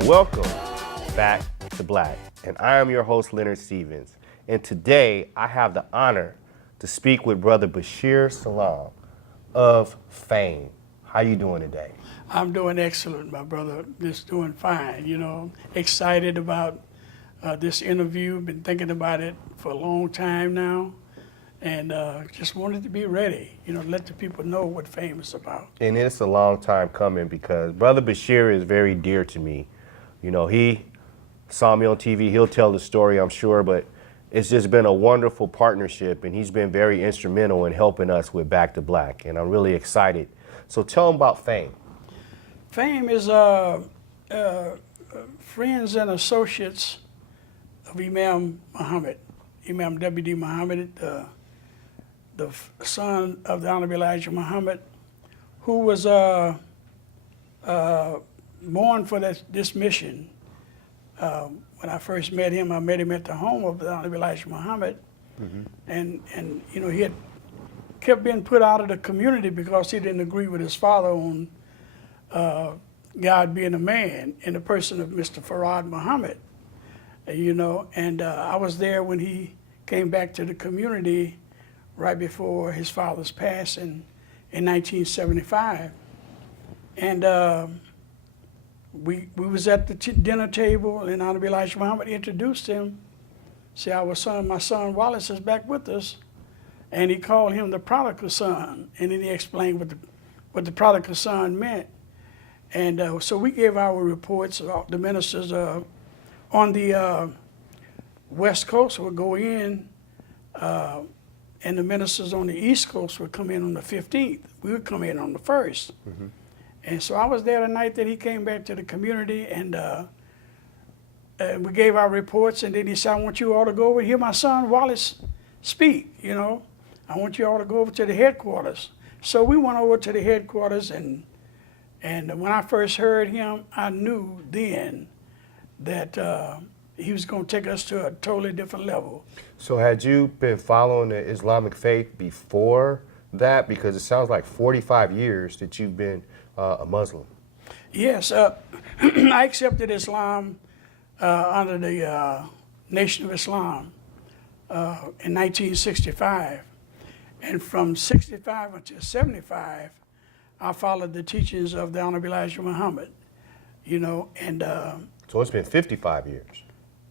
Welcome back to Black, and I am your host, Leonard Stevens. And today, I have the honor to speak with Brother Bashir Salam of FAIM. How you doing today? I'm doing excellent, my brother. Just doing fine. Excited about this interview. Been thinking about it for a long time now, and just wanted to be ready. Let the people know what FAIM is about. And it's a long time coming because Brother Bashir is very dear to me. He saw me on TV. He'll tell the story, I'm sure, but it's just been a wonderful partnership, and he's been very instrumental in helping us with Back to Black, and I'm really excited. So tell him about FAIM. FAIM is friends and associates of Imam Muhammad, Imam W.D. Muhammad, the son of the Honorable Elijah Muhammad, who was born for this mission. When I first met him at the home of the Honorable Elijah Muhammad, and he had kept being put out of the community because he didn't agree with his father on God being a man in the person of Mr. Farad Muhammad, and I was there when he came back to the community right before his father's passing in 1975, and we was at the dinner table, and Honorable Elijah Muhammad introduced him. Say, my son Wallace is back with us, and he called him the prodigal son, and then he explained what the prodigal son meant. And so we gave our reports. The ministers on the West Coast would go in, and the ministers on the East Coast would come in on the 15th. We would come in on the 1st. And so I was there the night that he came back to the community, and we gave our reports, and then he said, I want you all to go over and hear my son Wallace speak, I want you all to go over to the headquarters. So we went over to the headquarters, and when I first heard him, I knew then that he was going to take us to a totally different level. So had you been following the Islamic faith before that? Because it sounds like 45 years that you've been a Muslim. Yes, I accepted Islam under the Nation of Islam in 1965. And from 65 until 75, I followed the teachings of the Honorable Elijah Muhammad, and... So it's been 55 years.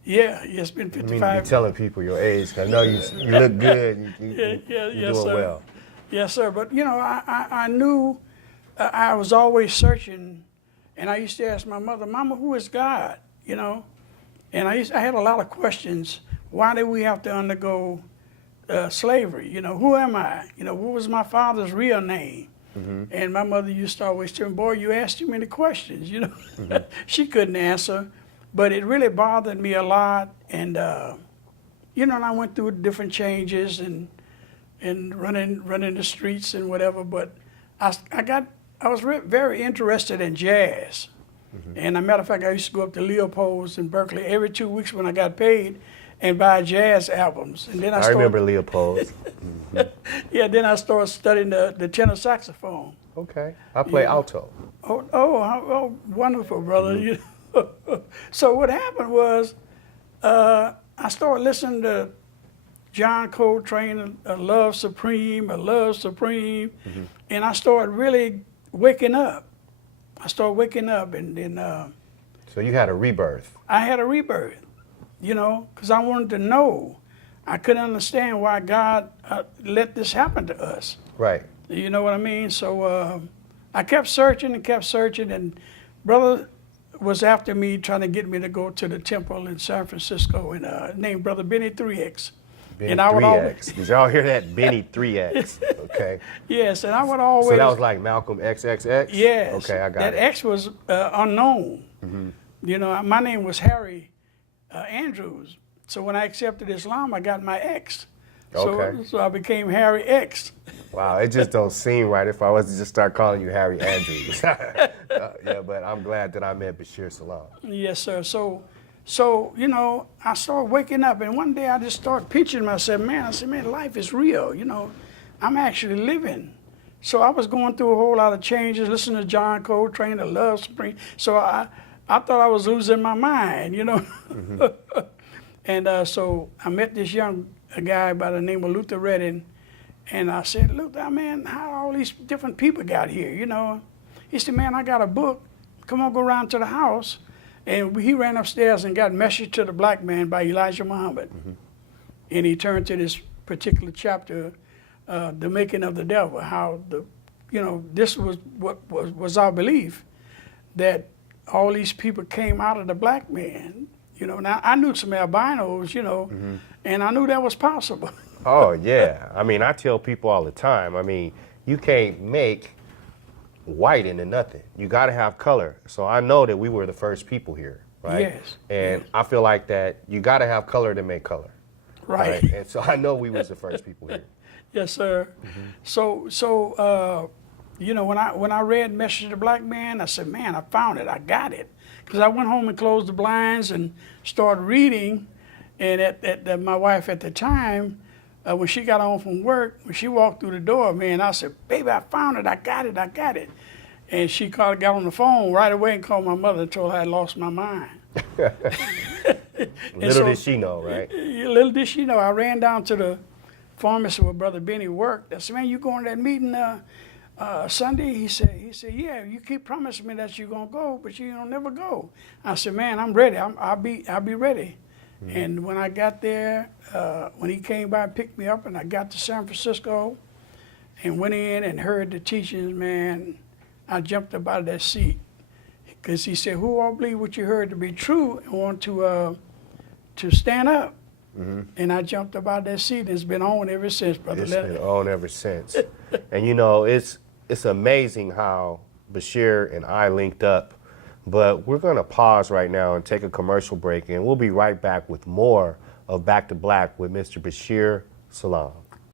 Yeah, it's been 55 years. You're telling people your age. I know you look good. You're yes, doing sir. well. Yes, sir. But, I knew I was always searching, and I used to ask my mother, Mama, who is God? And I had a lot of questions. Why did we have to undergo slavery? Who am I? What was my father's real name? And my mother used to always tell me, boy, you asked too many questions, She couldn't answer, but it really bothered me a lot. And, and I went through different changes and running the streets and whatever, but I was very interested in jazz. And as a matter of fact, I used to go up to Leopold's in Berkeley every 2 weeks when I got paid and buy jazz albums. And then I remember Leopold's. Yeah, then I started studying the tenor saxophone. Okay. I play alto. Oh, wonderful, brother. So what happened was I started listening to John Coltrane, A Love Supreme, and I started really waking up. And then... So you had a rebirth. I had a rebirth, because I wanted to know. I couldn't understand why God let this happen to us. Right. You know what I mean? So I kept searching, and brother was after me, trying to get me to go to the temple in San Francisco, and named Brother Benny 3X. Benny and I would 3X. Did y'all hear that? Benny 3X. Okay. Yes, and I would always... So that was like Malcolm XXX? Yes. Okay, I got that it. X was unknown. My name was Harry Andrews. So when I accepted Islam, I got my X. Okay. So I became Harry X. Wow, it just don't seem right if I was to just start calling you Harry Andrews. Yeah, but I'm glad that I met Bashir Salam. Yes, sir. So I started waking up, and one day I just started picturing myself, man, life is real, I'm actually living. So I was going through a whole lot of changes, listening to John Coltrane, The Love Supreme. So I thought I was losing my mind, you know. And so I met this young guy by the name of Luther Redding, and I said, Luther, man, how all these different people got here, you know? He said, man, I got a book. Come on, go around to the house. And he ran upstairs and got Message to the Black Man by Elijah Muhammad. And he turned to this particular chapter, The Making of the Devil, how this was what was our belief, that all these people came out of the black man. You know, now I knew some albinos, you know, and I knew that was possible. Oh, yeah. I mean, I tell people all the time, I mean, you can't make white into nothing. You got to have color. So I know that we were the first people here, right? Yes. And yes. I feel like that you got to have color to make color. Right. And so I know we was the first people here. Yes, sir. So you know, when I read Message to the Black Man, I said, man, I found it. I got it. Because I went home and closed the blinds and started reading. And at my wife at the time, when she got home from work, when she walked through the door, man, I said, baby, I found it. I got it. I got it. And she got on the phone right away and called my mother and told her I had lost my mind. Little did she know, right? Little did she know. I ran down to the pharmacy where Brother Benny worked. I said, man, you going to that meeting Sunday? He said, yeah, you keep promising me that you're going to go, but you don't never go. I said, man, I'm ready. I'll be ready. And when I got there, when he came by and picked me up and I got to San Francisco and went in and heard the teachings, man, I jumped up out of that seat. Because he said, who all believe what you heard to be true and want to stand up? And I jumped up out of that seat, and it's been on ever since, Brother Leonard. It's been on ever since. And you know, it's amazing how Bashir and I linked up. But we're going to pause right now and take a commercial break, and we'll be right back with more of Back to Black with Mr. Bashir Salaam.